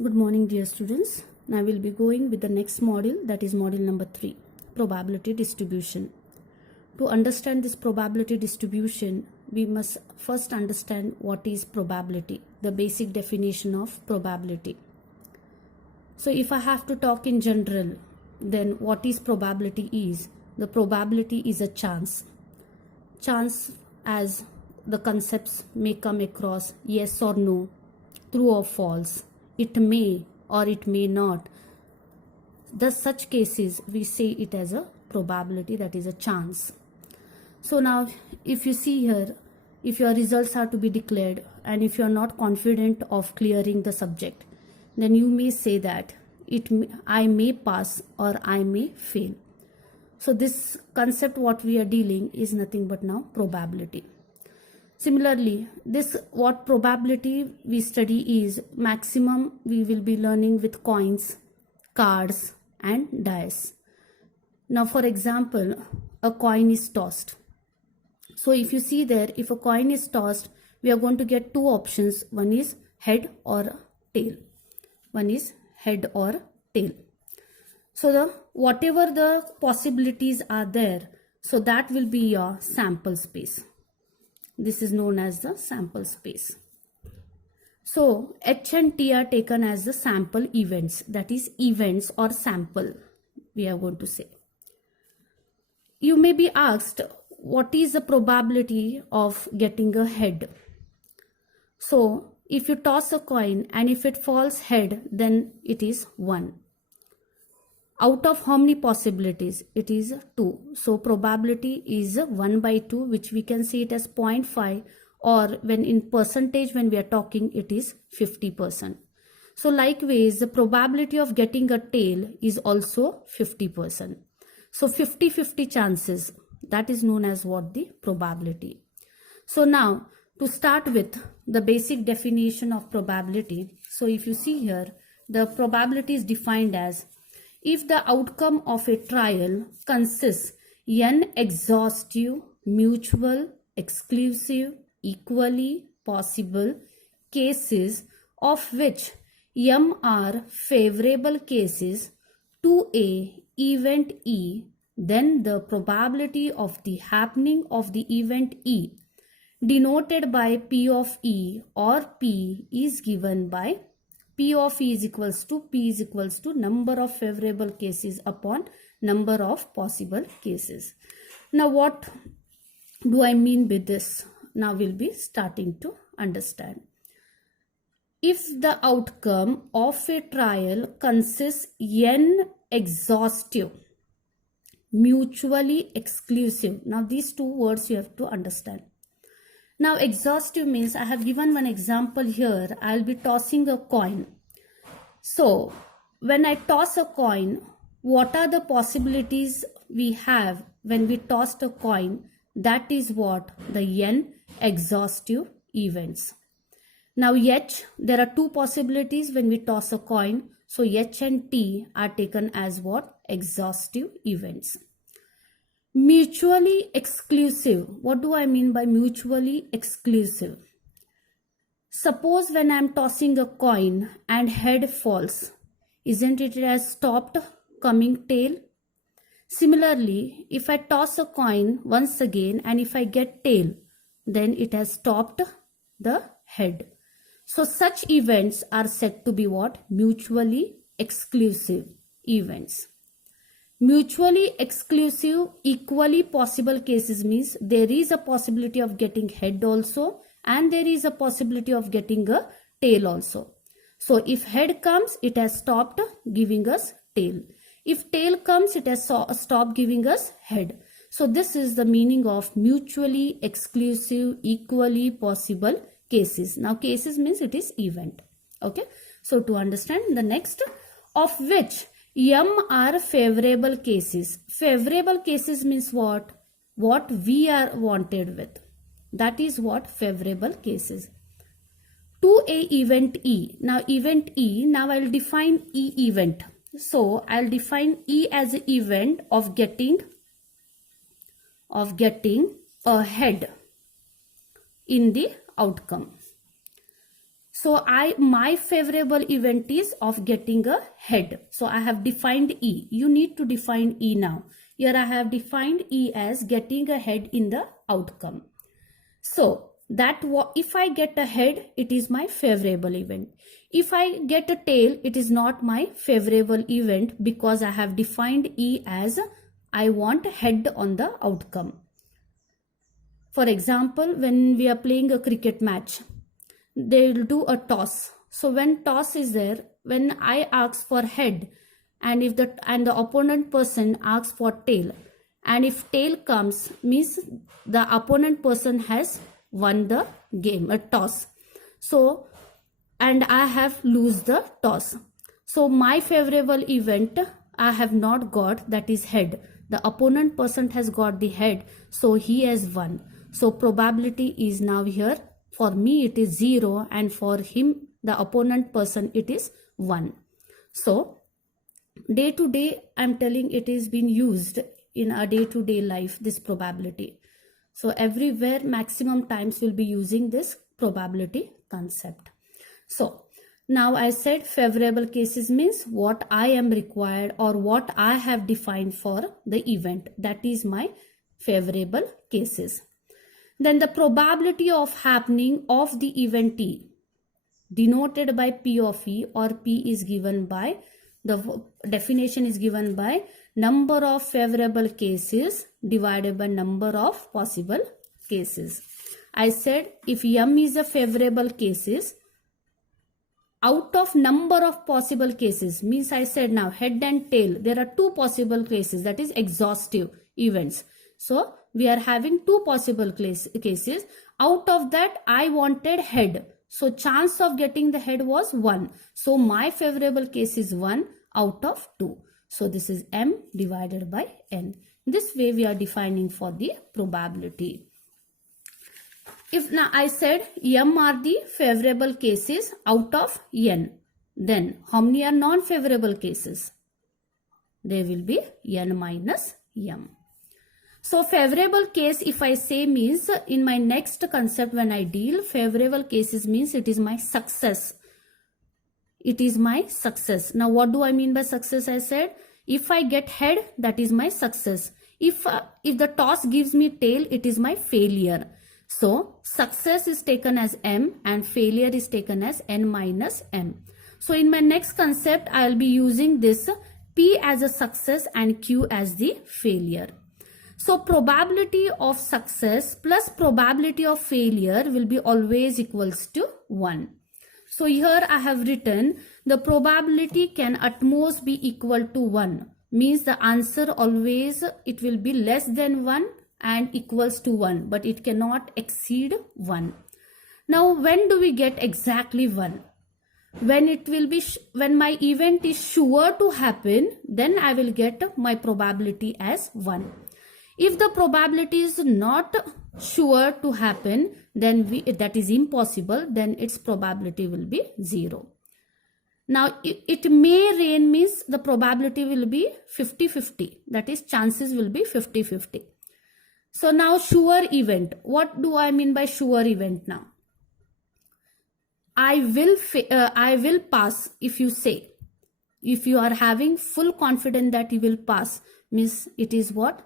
Good morning, dear students. Now we'll be going with the next module, that is module number 3, probability distribution. To understand this probability distribution, we must first understand what is probability, the basic definition of probability. So if I have to talk in general, then what is probability is? The probability is a chance. Chance as the concepts may come across yes or no, true or false. It may or it may not. Thus, such cases we say it as a probability, that is a chance. So now if you see here, if your results are to be declared and if you are not confident of clearing the subject, then you may say that I may pass or I may fail. So this concept what we are dealing is nothing but now probability. Similarly, this what probability we study is maximum we will be learning with coins, cards and dice. Now for example, a coin is tossed. So if you see there, if a coin is tossed, we are going to get two options. One is head or tail. One is head or tail. So whatever the possibilities are there, so that will be your sample space. This is known as the sample space. So H and T are taken as the sample events, that is events or sample we are going to say. You may be asked, what is the probability of getting a head? So if you toss a coin and if it falls head, then it is 1. Out of how many possibilities? It is 2. So probability is 1 by 2, which we can see it as 0.5, or when in percentage when we are talking, it is 50%. So likewise, the probability of getting a tail is also 50%. So 50-50 chances, that is known as what? The probability. So now to start with the basic definition of probability. So if you see here, the probability is defined as if the outcome of a trial consists n exhaustive, mutual, exclusive, equally possible cases of which m are favorable cases to a event E, then the probability of the happening of the event E denoted by P of E or P is given by P of E is equals to number of favorable cases upon number of possible cases. Now what do I mean by this? Now we'll be starting to understand. If the outcome of a trial consists n exhaustive, mutually exclusive. Now these two words you have to understand. Now exhaustive means, I have given one example here. I'll be tossing a coin. So when I toss a coin, what are the possibilities we have when we tossed a coin? That is what? The n exhaustive events. Now H, there are two possibilities when we toss a coin. So H and T are taken as what? Exhaustive events. Mutually exclusive. What do I mean by mutually exclusive? Suppose when I am tossing a coin and head falls, isn't it has stopped coming tail? Similarly, if I toss a coin once again and if I get tail, then it has stopped the head. So such events are said to be what? Mutually exclusive events. Mutually exclusive, equally possible cases means there is a possibility of getting head also and there is a possibility of getting a tail also. So if head comes, it has stopped giving us tail. If tail comes, it has stopped giving us head. So this is the meaning of mutually exclusive, equally possible cases. Now cases means it is event. Okay. So to understand the next, of which m are favorable cases. Favorable cases means what? What we are wanted with. That is what? Favorable cases. To a event E. Now event E, now I'll define E event. So I'll define E as an event of getting a head in the outcome. So my favorable event is of getting a head. So I have defined E. You need to define E now. Here I have defined E as getting a head in the outcome. So that if I get a head, it is my favorable event. If I get a tail, it is not my favorable event because I have defined E as I want head on the outcome. For example, when we are playing a cricket match, they will do a toss. So when toss is there, when I ask for head, and if the opponent person asks for tail, and if tail comes, means the opponent person has won the game, a toss. So and I have lose the toss. So my favorable event I have not got, that is head. The opponent person has got the head, so he has won. So probability is now here. For me it is 0 and for him, the opponent person, it is 1. So day to day I'm telling it is being used in our day to day life, this probability. So everywhere maximum times we'll be using this probability concept. So now I said favorable cases means what I am required or what I have defined for the event. That is my favorable cases. Then the probability of happening of the event T, denoted by P of E, or P is given by, the definition is given by number of favorable cases divided by number of possible cases. I said if M is a favorable cases, out of number of possible cases, means I said now head and tail, there are 2 possible cases, that is exhaustive events. So we are having 2 possible cases. Out of that I wanted head. So chance of getting the head was 1. So my favorable case is 1 out of 2. So this is M divided by N. This way we are defining for the probability. If now I said M are the favorable cases out of N, then how many are non-favorable cases? There will be N minus M. So favorable case, if I say, means in my next concept when I deal, favorable cases means it is my success. It is my success. Now what do I mean by success? I said if I get head, that is my success. If the toss gives me tail, it is my failure. So success is taken as M and failure is taken as N minus M. So in my next concept, I will be using this P as a success and Q as the failure. So probability of success plus probability of failure will be always equals to 1. So here I have written the probability can at most be equal to 1. Means the answer always, it will be less than 1 and equals to 1, but it cannot exceed 1. Now when do we get exactly 1? When it will be, when my event is sure to happen, then I will get my probability as 1. If the probability is not sure to happen, then that is impossible, then its probability will be 0. Now it may rain means the probability will be 50-50, that is chances will be 50-50. So now sure event, what do I mean by sure event now? I will pass. If you say, if you are having full confidence that you will pass, means it is what?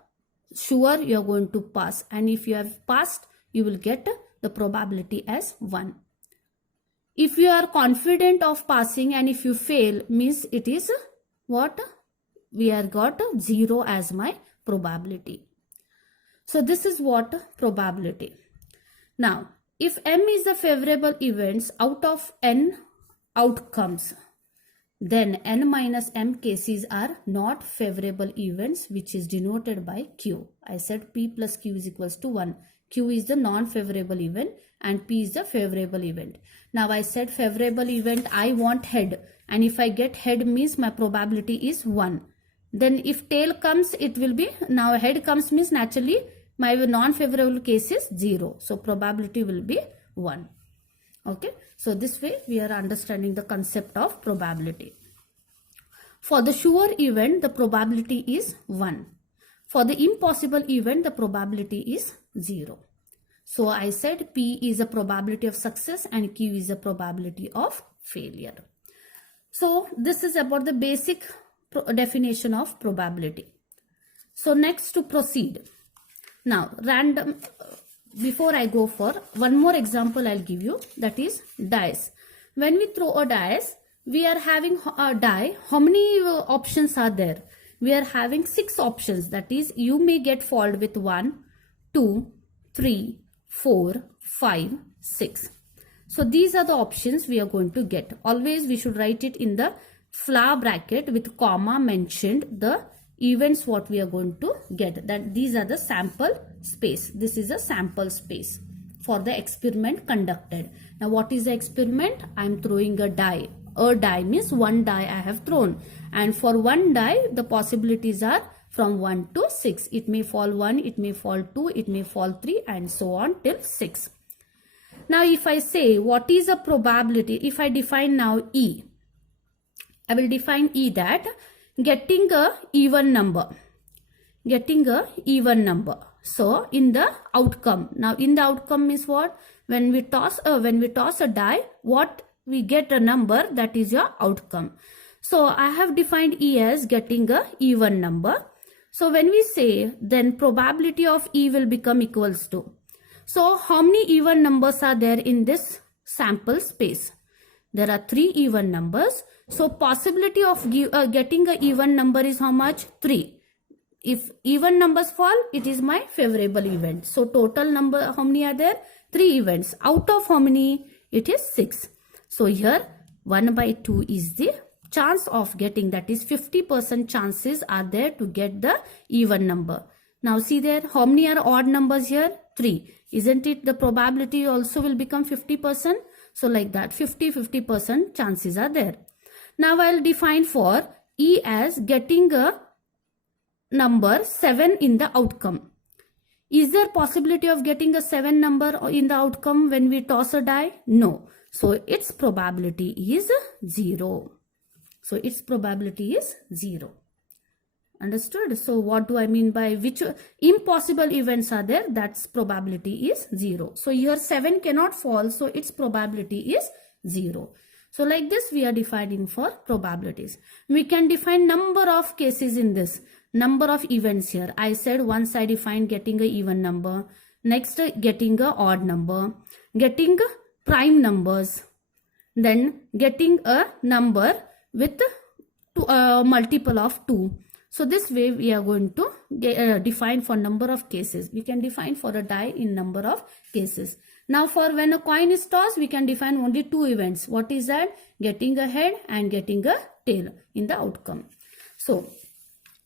Sure you are going to pass, and if you have passed, you will get the probability as 1. If you are confident of passing and if you fail, means it is what? We are got 0 as my probability. So this is what? Probability. Now if M is the favorable events out of N outcomes, then N minus M cases are not favorable events, which is denoted by Q. I said P plus Q is equals to 1. Q is the non-favorable event and P is the favorable event. Now I said favorable event, I want head, and if I get head means my probability is 1. Then if tail comes, it will be, now head comes means naturally my non-favorable case is 0. So probability will be 1. Okay. So this way we are understanding the concept of probability. For the sure event, the probability is 1. For the impossible event, the probability is 0. So I said P is a probability of success and Q is a probability of failure. So this is about the basic definition of probability. So next to proceed. Now random, before I go for one more example I'll give you, that is dice. When we throw a dice, we are having a die. How many options are there? We are having 6 options. That is, you may get foiled with 1, 2, 3, 4, 5, 6. So these are the options we are going to get. Always we should write it in the flower bracket with comma mentioned the events what we are going to get. That these are the sample space. This is a sample space for the experiment conducted. Now what is the experiment? I am throwing a die. A die means one die I have thrown, and for one die the possibilities are from 1 to 6. It may fall 1, it may fall 2, it may fall 3, and so on till 6. Now if I say what is a probability, if I define now E, I will define E that getting a even number. So in the outcome, now in the outcome is what? When we toss a die, what we get a number, that is your outcome. So I have defined E as getting a even number. So when we say, then probability of E will become equals to. So how many even numbers are there in this sample space? There are 3 even numbers. So possibility of getting a even number is how much? 3. If even numbers fall, it is my favorable event. So total number, how many are there? 3 events. Out of how many? It is 6. So here 1 by 2 is the chance of getting, that is 50% chances are there to get the even number. Now see there, how many are odd numbers here? 3. Isn't it the probability also will become 50%? So like that 50% chances are there. Now I'll define for E as getting a number 7 in the outcome. Is there possibility of getting a 7 number in the outcome when we toss a die? No. So its probability is 0. So its probability is 0. Understood? So what do I mean by which impossible events are there? That's probability is 0. So here 7 cannot fall. So its probability is 0. So like this we are defining for probabilities. We can define number of cases in this. Number of events here. I said once I defined getting a even number. Next getting a odd number. Getting prime numbers, then getting a number with multiple of 2. So this way we are going to define for number of cases. We can define for a die in number of cases. Now for when a coin is tossed, we can define only 2 events. What is that? Getting a head and getting a tail in the outcome. So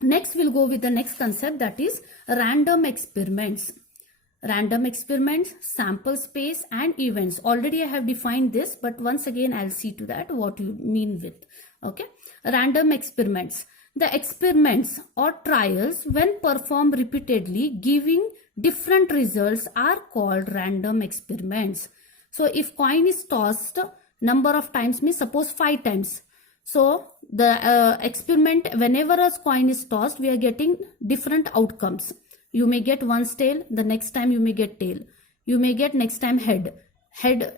next we'll go with the next concept, that is random experiments. Random experiments, sample space and events. Already I have defined this, but once again I'll see to that what you mean with. Okay. Random experiments. The experiments or trials when performed repeatedly giving different results are called random experiments. So if coin is tossed number of times, means suppose 5 times. So the experiment, whenever a coin is tossed, we are getting different outcomes. You may get one's tail, the next time you may get tail. You may get next time head,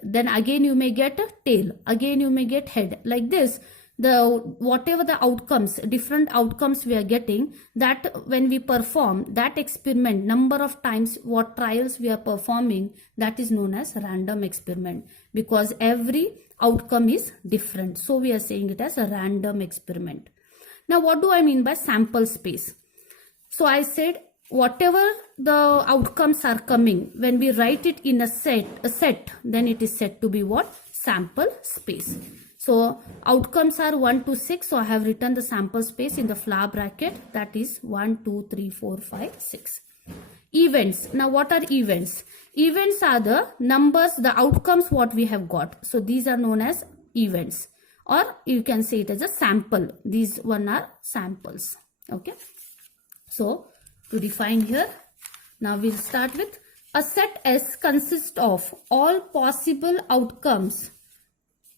then again you may get a tail, again you may get head. Like this, whatever the outcomes, different outcomes we are getting, that when we perform that experiment, number of times what trials we are performing, that is known as random experiment, because every outcome is different. So we are saying it as a random experiment. Now what do I mean by sample space? So I said whatever the outcomes are coming, when we write it in a set, then it is said to be what? Sample space. So outcomes are 1 to 6. So I have written the sample space in the flower bracket, that is 1, 2, 3, 4, 5, 6. Events. Now what are events? Events are the numbers, the outcomes what we have got. So these are known as events, or you can say it as a sample. These one are samples. Okay. So to define here, now we'll start with a set S consists of all possible outcomes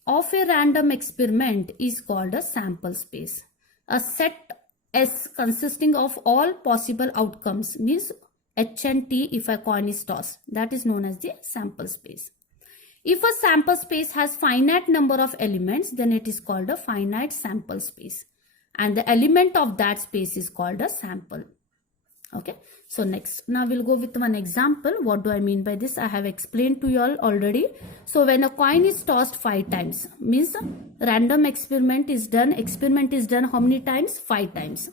of a random experiment is called a sample space. A set S consisting of all possible outcomes means H and T if a coin is tossed. That is known as the sample space. If a sample space has finite number of elements, then it is called a finite sample space. And the element of that space is called a sample. Okay. So next, now we'll go with one example. What do I mean by this? I have explained to you all already. So when a coin is tossed 5 times, means random experiment is done. Experiment is done how many times? 5 times.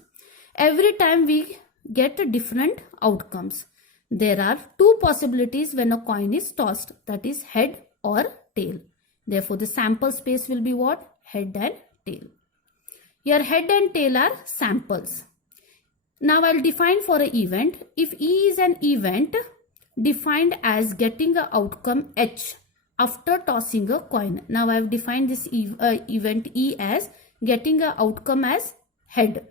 Every time we get different outcomes. There are 2 possibilities when a coin is tossed, that is head or tail. Therefore, the sample space will be what? Head and tail. Here head and tail are samples. Now I'll define for an event. If E is an event defined as getting an outcome H after tossing a coin. Now I've defined this event E as getting an outcome as head.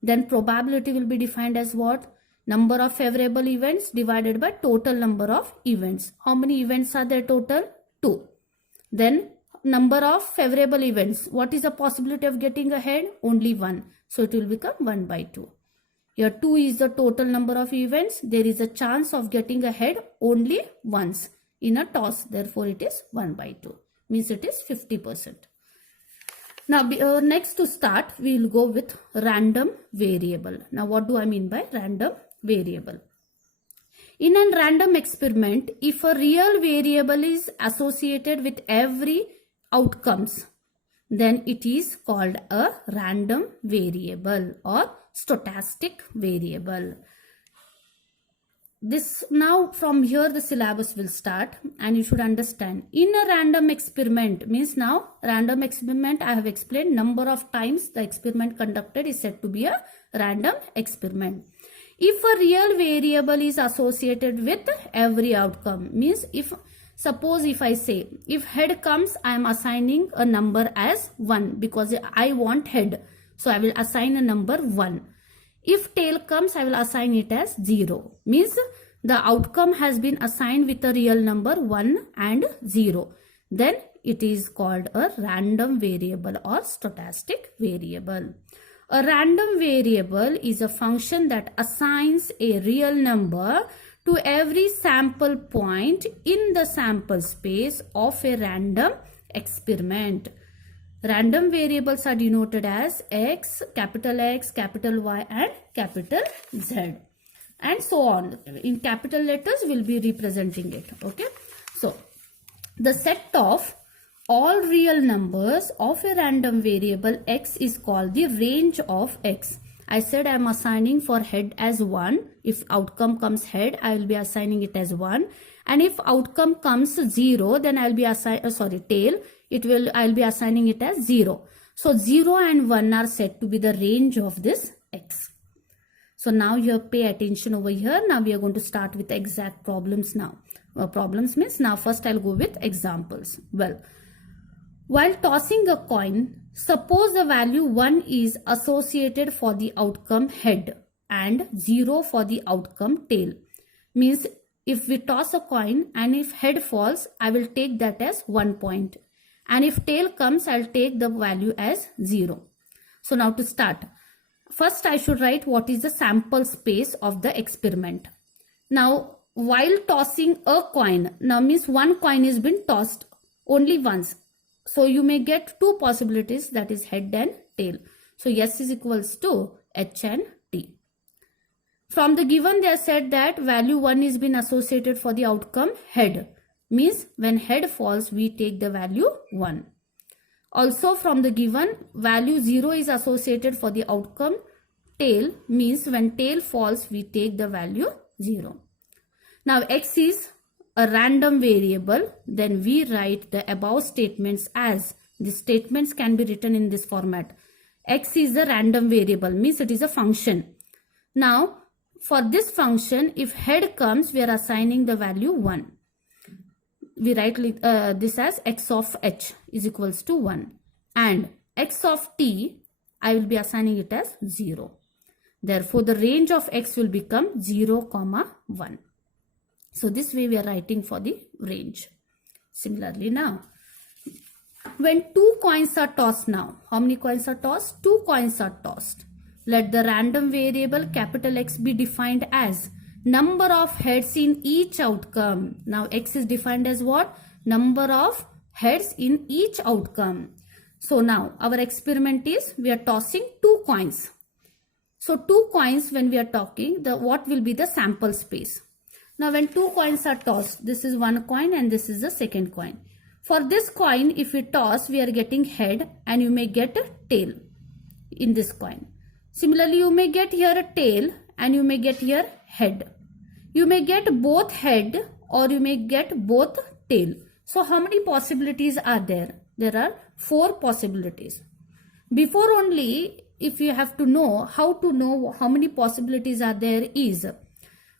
Then probability will be defined as what? Number of favorable events divided by total number of events. How many events are there total? 2. Then number of favorable events. What is the possibility of getting a head? Only 1. So it will become 1 by 2. Here 2 is the total number of events. There is a chance of getting a head only once in a toss. Therefore it is 1 by 2. Means it is 50%. Now next to start, we will go with random variable. Now what do I mean by random variable? In a random experiment, if a real variable is associated with every outcomes, then it is called a random variable or stochastic variable. This now from here the syllabus will start and you should understand. In a random experiment means now random experiment I have explained number of times the experiment conducted is said to be a random experiment. If a real variable is associated with every outcome means if suppose if I say if head comes I am assigning a number as 1 because I want head. So I will assign a number 1. If tail comes, I will assign it as 0. Means the outcome has been assigned with a real number 1 and 0. Then it is called a random variable or stochastic variable. A random variable is a function that assigns a real number to every sample point in the sample space of a random experiment. Random variables are denoted as X, capital Y and capital Z and so on. In capital letters we'll be representing it. Okay. So the set of all real numbers of a random variable X is called the range of X. I said I am assigning for head as 1. If outcome comes head, I will be assigning it as 1. And if outcome comes 0, then I will be assigning tail. I'll be assigning it as 0. So 0 and 1 are said to be the range of this X. So now you pay attention over here. Now we are going to start with exact problems now. Problems means now first I'll go with examples. Well, while tossing a coin, suppose the value 1 is associated for the outcome head and 0 for the outcome tail. Means if we toss a coin and if head falls, I will take that as 1 point. And if tail comes, I'll take the value as 0. So now to start, first I should write what is the sample space of the experiment. Now while tossing a coin, now means one coin is been tossed only once. So you may get 2 possibilities, that is head and tail. So S is equals to H and T. From the given they said that value 1 is been associated for the outcome head. Means when head falls we take the value 1. Also from the given value 0 is associated for the outcome tail. Means when tail falls we take the value 0. Now X is a random variable, then we write the above statements as, the statements can be written in this format. X is a random variable, means it is a function. Now for this function, if head comes, we are assigning the value 1. We write this as X of H is equals to 1. And X of T, I will be assigning it as 0. Therefore, the range of X will become 0, 1. So this way we are writing for the range. Similarly now, when 2 coins are tossed now, how many coins are tossed? 2 coins are tossed. Let the random variable capital X be defined as number of heads in each outcome. Now X is defined as what? Number of heads in each outcome. So now our experiment is we are tossing 2 coins. So 2 coins when we are talking, what will be the sample space? Now when 2 coins are tossed, this is 1 coin and this is the second coin. For this coin, if we toss, we are getting head and you may get a tail in this coin. Similarly, you may get here a tail and you may get here head. You may get both head or you may get both tail. So how many possibilities are there? There are 4 possibilities. Before only, if you have to know how to know how many possibilities are there is,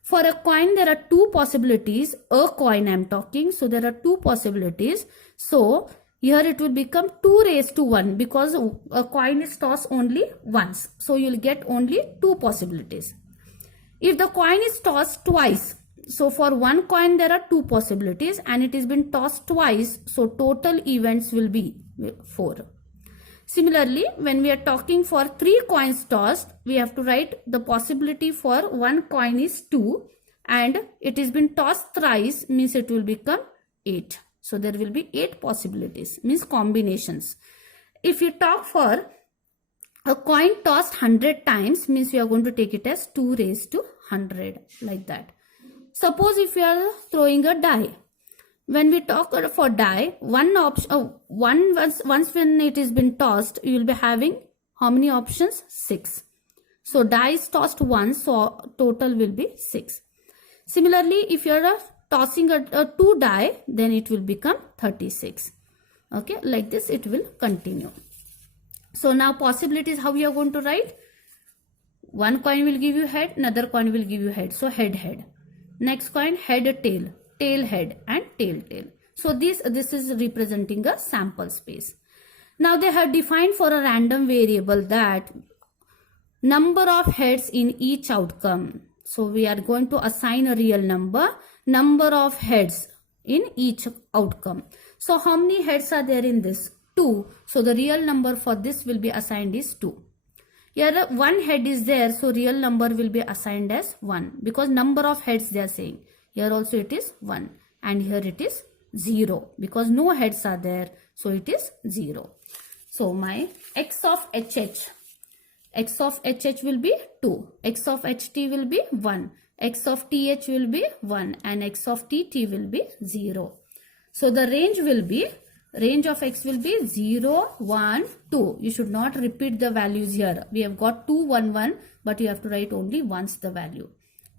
for a coin there are 2 possibilities. A coin I am talking, so there are 2 possibilities. So here it will become 2 raised to 1 because a coin is tossed only once. So you will get only 2 possibilities. If the coin is tossed twice, so for 1 coin there are 2 possibilities and it has been tossed twice, so total events will be 4. Similarly, when we are talking for 3 coins tossed, we have to write the possibility for 1 coin is 2 and it has been tossed thrice, means it will become 8. So there will be 8 possibilities, means combinations. If you talk for a coin tossed 100 times, means we are going to take it as 2 raised to 100, like that. Suppose if you are throwing a die. When we talk for die, once when it has been tossed, you will be having how many options? 6. So die is tossed once, so total will be 6. Similarly, if you are tossing a 2 die, then it will become 36. Okay, like this it will continue. So now possibilities, how we are going to write? 1 coin will give you head, another coin will give you head. So head, head. Next coin, head, tail. Tail, head, and tail, tail. So this is representing a sample space. Now they have defined for a random variable that number of heads in each outcome. So we are going to assign a real number of heads in each outcome. So how many heads are there in this? 2. So the real number for this will be assigned is 2. Here 1 head is there, so real number will be assigned as 1 because number of heads they are saying. Here also it is 1 and here it is 0 because no heads are there, so it is 0. So my x of HH will be 2, x of HT will be 1, x of TH will be 1 and x of TT will be 0. So the range of x will be 0, 1, 2. You should not repeat the values here. We have got 2, 1, 1, but you have to write only once the value.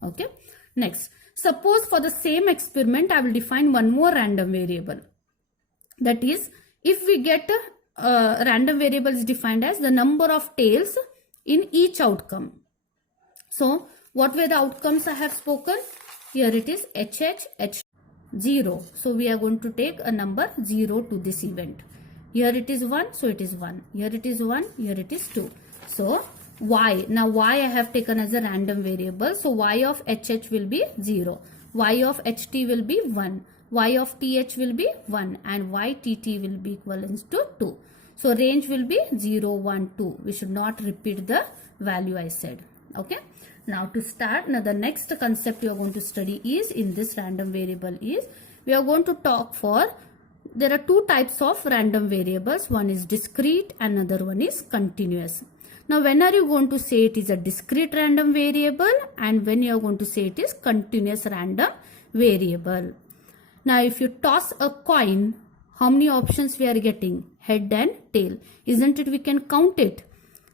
Okay. Next. Suppose for the same experiment, I will define one more random variable. That is, if we get a random variable is defined as the number of tails in each outcome. So, what were the outcomes I have spoken? Here it is HH, 0. So, we are going to take a number 0 to this event. Here it is 1, so it is 1. Here it is 1, here it is 2. So, y. Now y I have taken as a random variable. So y of HH will be 0. Y of HT will be 1. Y of TH will be 1. And y TT will be equivalent to 2. So range will be 0, 1, 2. We should not repeat the value I said. Okay. Now to start, now the next concept we are going to study is in this random variable is we are going to talk for, there are 2 types of random variables. One is discrete, another one is continuous. Now, when are you going to say it is a discrete random variable and when you are going to say it is continuous random variable? Now, if you toss a coin, how many options we are getting? Head and tail. Isn't it? We can count it.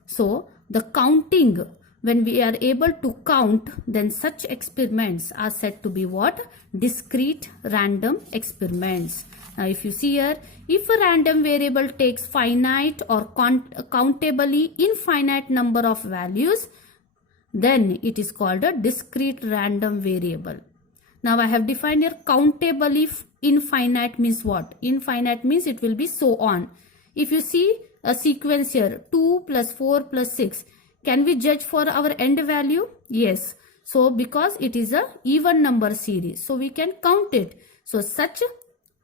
So, the counting, when we are able to count, then such experiments are said to be what? Discrete random experiments. Now, if you see here, if a random variable takes finite or countably infinite number of values, then it is called a discrete random variable. Now, I have defined here countably infinite means what? Infinite means it will be so on. If you see a sequence here, 2 plus 4 plus 6, can we judge for our end value? Yes. So, because it is a even number series, so we can count it. So, such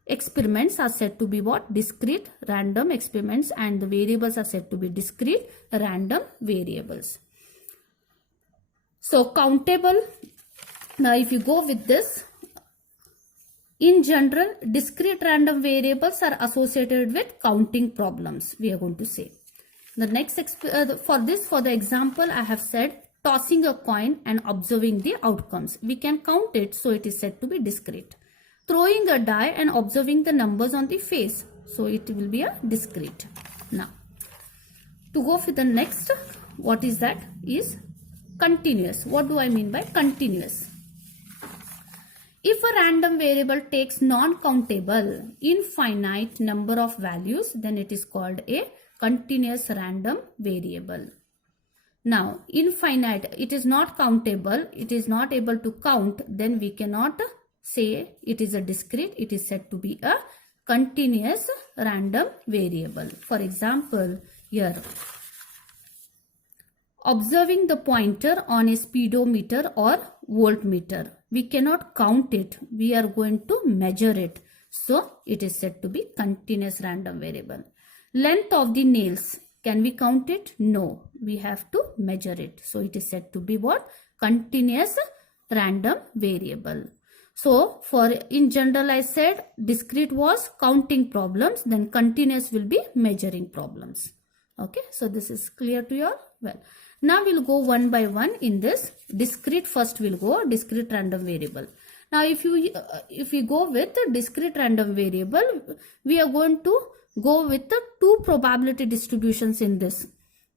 experiments are said to be what? Discrete random experiments, and the variables are said to be discrete random variables. So countable Now if you go with this, in general, discrete random variables are associated with counting problems, we are going to say. The next, for the example, I have said tossing a coin and observing the outcomes. We can count it, so it is said to be discrete. Throwing a die and observing the numbers on the face, so it will be a discrete. Now, to go for the next, what is that? Is continuous. What do I mean by continuous? If a random variable takes non-countable infinite number of values, then it is called a continuous random variable. Now, infinite, it is not countable, it is not able to count, then we cannot say it is a discrete, it is said to be a continuous random variable. For example, here, observing the pointer on a speedometer or voltmeter. We cannot count it. We are going to measure it. So, it is said to be continuous random variable. Length of the nails. Can we count it? No. We have to measure it. So, it is said to be what? Continuous random variable. So, in general I said discrete was counting problems. Then continuous will be measuring problems. Okay. So, this is clear to you all? Well. Now we'll go one by one in this. Discrete first we'll go, discrete random variable. Now if we go with the discrete random variable, we are going to go with the two probability distributions in this.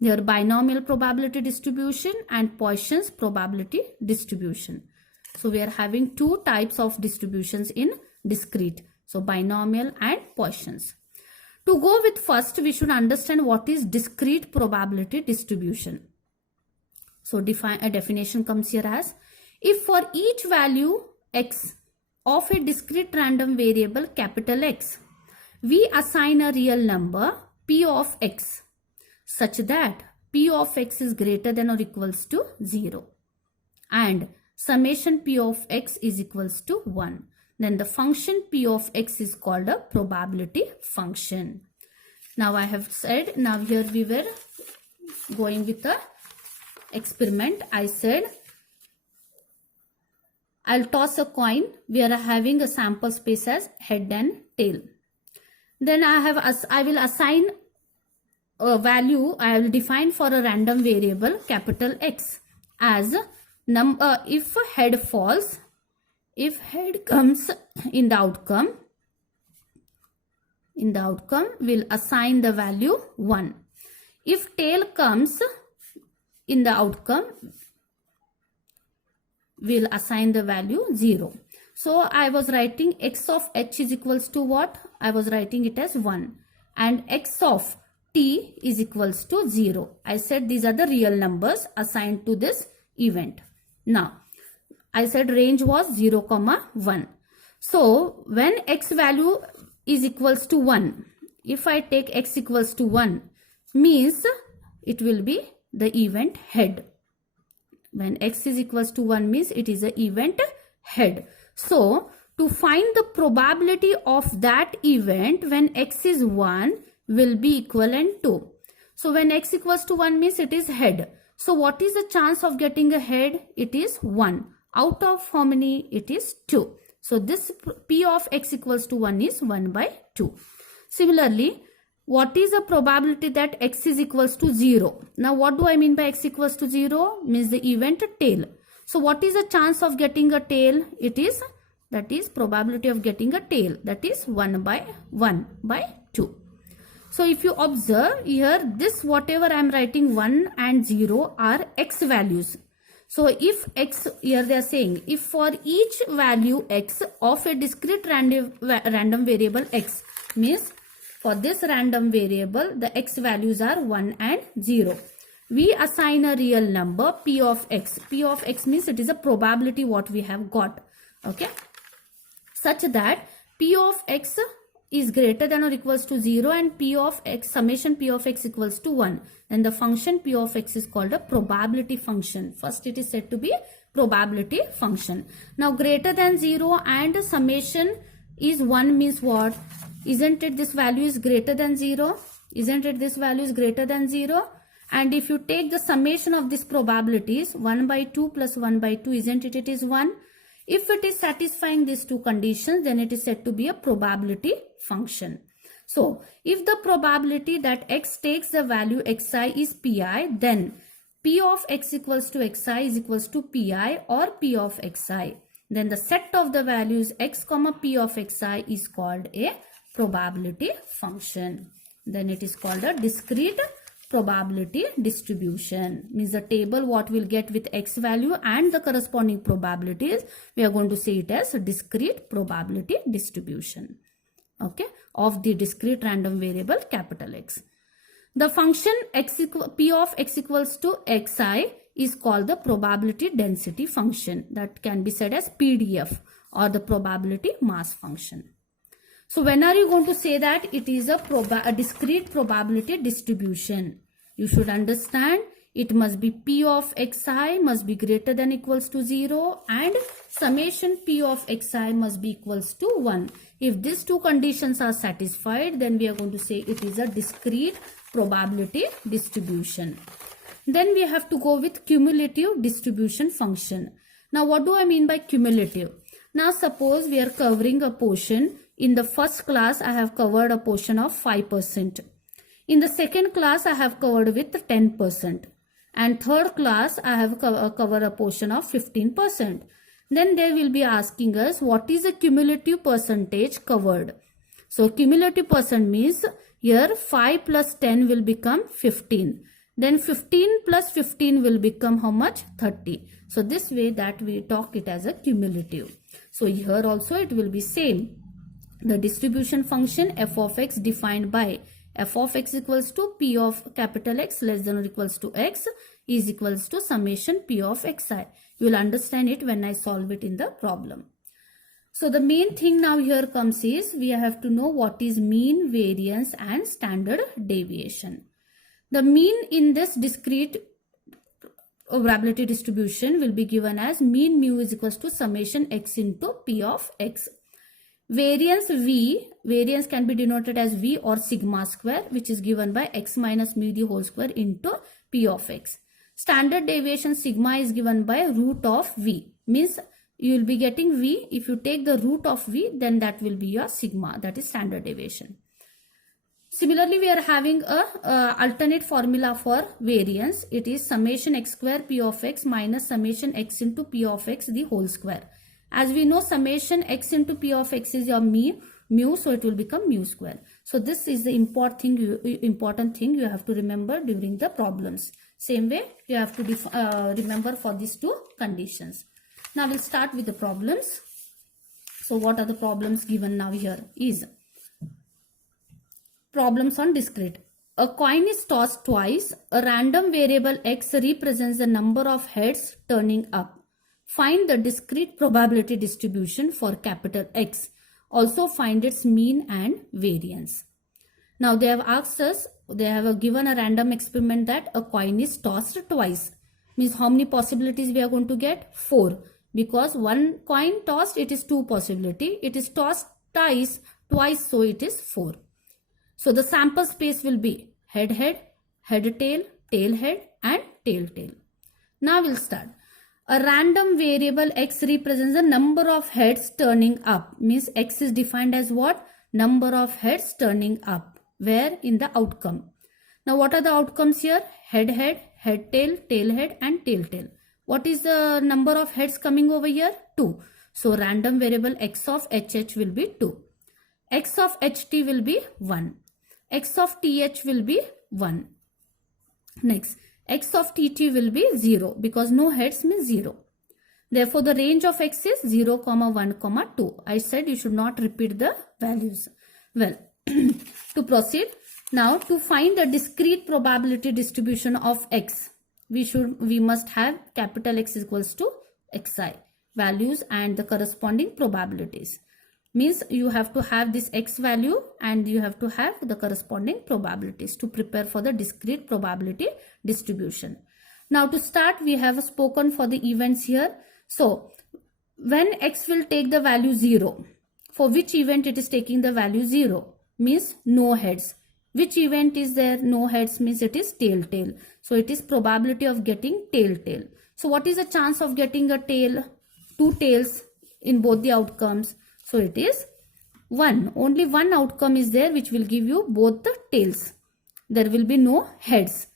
They are binomial probability distribution and Poisson's probability distribution. So we are having two types of distributions in discrete. So binomial and Poisson's. To go with first, we should understand what is discrete probability distribution. So a definition comes here as, if for each value x of a discrete random variable capital X, we assign a real number p of x such that p of x is greater than or equals to 0 and summation p of x is equals to 1, then the function p of x is called a probability function. Now I have said, now here we were going with the experiment. I said I'll toss a coin. We are having a sample space as head and tail. Then I will assign a value. I will define for a random variable capital X as number. If head falls, if head comes in the outcome, we'll assign the value 1. If tail comes in the outcome, we'll assign the value 0. So I was writing x of h is equals to what? I was writing it as 1 and x of t is equals to 0. I said these are the real numbers assigned to this event. Now I said range was 0, 1. So when x value is equals to 1, if I take x equals to 1, means it will be the event head. When x is equals to 1 means it is a event head. So to find the probability of that event when x is 1 will be equivalent to. So when x equals to 1 means it is head. So what is the chance of getting a head? It is 1. Out of how many? It is 2. So this p of x equals to 1 is 1 by 2. Similarly, what is the probability that x is equals to 0? Now what do I mean by x equals to 0? Means the event tail. So what is the chance of getting a tail? It is, that is probability of getting a tail, that is 1 by 2. So if you observe here, this whatever I am writing 1 and 0 are x values. So if x, here they are saying, if for each value x of a discrete random variable x, means for this random variable the x values are 1 and 0. We assign a real number p of x. P of x means it is a probability what we have got. Okay. Such that p of x is greater than or equals to 0 and p of x, summation p of x equals to 1. And the function p of x is called a probability function. First it is said to be probability function. Now greater than 0 and summation is 1 means what? Isn't it this value is greater than 0? Isn't it this value is greater than 0? And if you take the summation of these probabilities, 1 by 2 plus 1 by 2, isn't it? It is 1. If it is satisfying these two conditions, then it is said to be a probability function. So if the probability that x takes the value xi is pi, then p of x equals to xi is equals to pi or p of xi. Then the set of the values x comma p of xi is called a probability function. Then it is called a discrete probability distribution. Means the table what we'll get with x value and the corresponding probabilities, we are going to say it as a discrete probability distribution. Okay, of the discrete random variable capital X. The function p of x equals to xi is called the probability density function. That can be said as PDF or the probability mass function. So when are you going to say that it is a discrete probability distribution? You should understand it must be p of xi must be greater than equals to 0 and summation p of xi must be equals to 1. If these two conditions are satisfied, then we are going to say it is a discrete probability distribution. Then we have to go with cumulative distribution function. Now what do I mean by cumulative? Now suppose we are covering a portion. In the first class I have covered a portion of 5%. In the second class I have covered with 10%. And third class I have covered a portion of 15%. Then they will be asking us what is the cumulative percentage covered. So cumulative percent means here 5 plus 10 will become 15. Then 15 plus 15 will become how much? 30. So this way that we talk it as a cumulative. So here also it will be same. The distribution function f of x defined by f of x equals to p of capital X less than or equals to x is equals to summation p of xi. You will understand it when I solve it in the problem. So the main thing now here comes is we have to know what is mean, variance and standard deviation. The mean in this discrete probability distribution will be given as mean mu is equals to summation x into p of x. Variance V, variance can be denoted as V or sigma square, which is given by x minus mu the whole square into P of x. Standard deviation sigma is given by root of V. Means you will be getting V. If you take the root of V, then that will be your sigma. That is standard deviation. Similarly, we are having a alternate formula for variance. It is summation x square P of x minus summation x into P of x the whole square. As we know, summation x into p of x is your mu, so it will become mu square. So this is the important thing you have to remember during the problems. Same way you have to remember for these two conditions. Now we'll start with the problems. So what are the problems given now here is problems on discrete. A coin is tossed twice. A random variable x represents the number of heads turning up. Find the discrete probability distribution for capital X. Also find its mean and variance. Now they have asked us, they have given a random experiment that a coin is tossed twice. Means how many possibilities we are going to get? 4. Because one coin tossed, it is 2 possibility. It is tossed twice, so it is 4. So the sample space will be head head, head tail, tail head and tail tail. Now we'll start. A random variable x represents the number of heads turning up. Means x is defined as what? Number of heads turning up. Where? In the outcome. Now what are the outcomes here? Head head, head tail, tail head and tail tail. What is the number of heads coming over here? 2. So random variable x of hh will be 2. X of ht will be 1. X of th will be 1. Next. X of tt will be 0 because no heads means 0. Therefore, the range of x is 0, 1, 2. I said you should not repeat the values. Well, to proceed, now to find the discrete probability distribution of x, we must have capital X equals to xi values and the corresponding probabilities. Means you have to have this x value and you have to have the corresponding probabilities to prepare for the discrete probability distribution. Now to start, we have spoken for the events here. So when x will take the value 0, for which event it is taking the value 0? Means no heads. Which event is there? No heads means it is tail tail. So it is probability of getting tail tail. So what is the chance of getting a tail? 2 tails. in both the outcomes. So it is 1. Only one outcome is there which will give you both the tails. There will be no heads.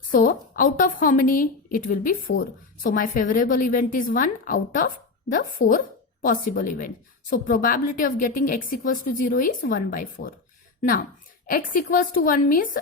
So out of how many? It will be 4. So my favorable event is 1 out of the 4 possible events. So probability of getting x equals to 0 is 1 by 4. Now x equals to 1 means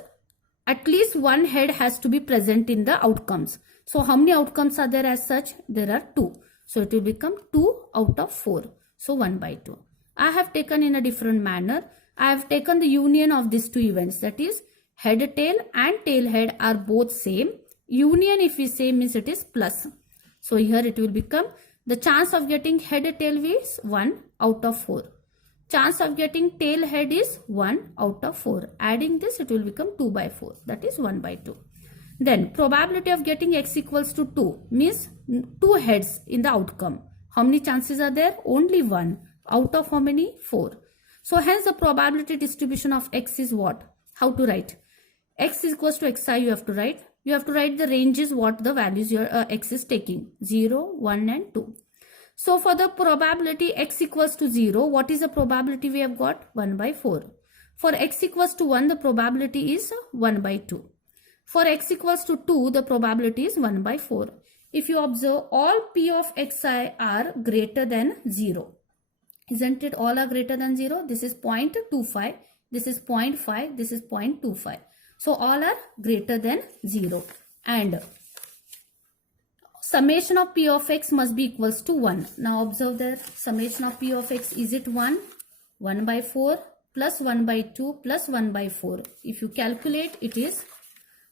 at least one head has to be present in the outcomes. So how many outcomes are there as such? There are 2. So it will become 2 out of 4. So 1 by 2. I have taken in a different manner. I have taken the union of these two events, that is head tail and tail head are both same. Union if we say means it is plus. So here it will become the chance of getting head tail is 1 out of 4. Chance of getting tail head is 1 out of 4. Adding this it will become 2 by 4, that is 1 by 2. Then probability of getting x equals to 2 means 2 heads in the outcome. How many chances are there? Only 1 out of how many? 4. So hence the probability distribution of x is what? How to write? X is equals to xi you have to write. You have to write the ranges what the values your x is taking. 0, 1 and 2. So for the probability x equals to 0, what is the probability we have got? 1 by 4. For x equals to 1, the probability is 1 by 2. For x equals to 2, the probability is 1 by 4. If you observe, all p of xi are greater than 0. Isn't it? All are greater than 0. This is 0.25. This is 0.5. This is 0.25. So all are greater than 0. And summation of p of x must be equals to 1. Now observe that summation of p of x, is it 1? 1 by 4 plus 1 by 2 plus 1 by 4. If you calculate, it is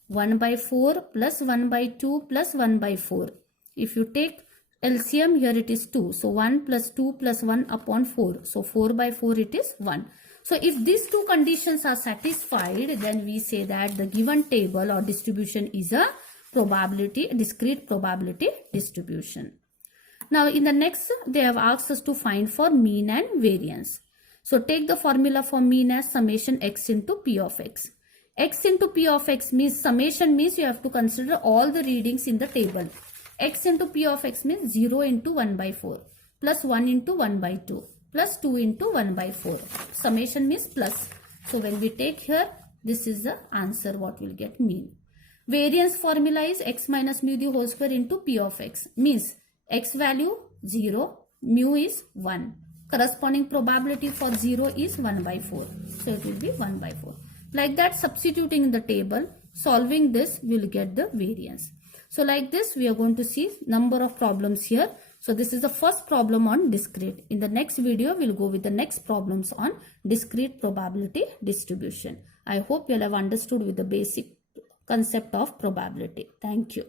1 by 4 plus 1 by 2 plus 1 by 4. If you take LCM, here it is 2. So 1 plus 2 plus 1 upon 4. So 4 by 4 it is 1. So if these two conditions are satisfied, then we say that the given table or distribution is a probability, discrete probability distribution. Now in the next, they have asked us to find for mean and variance. So take the formula for mean as summation x into p of x. X into p of x means summation means you have to consider all the readings in the table. X into p of x means 0 into 1 by 4 plus 1 into 1 by 2 plus 2 into 1 by 4. Summation means plus. So when we take here, this is the answer what will get mean. Variance formula is x minus mu the whole square into p of x. Means x value 0, mu is 1. Corresponding probability for 0 is 1 by 4. So it will be 1 by 4. Like that, substituting in the table, solving this, we will get the variance. So like this, we are going to see number of problems here. So this is the first problem on discrete. In the next video, we'll go with the next problems on discrete probability distribution. I hope you'll have understood with the basic concept of probability. Thank you.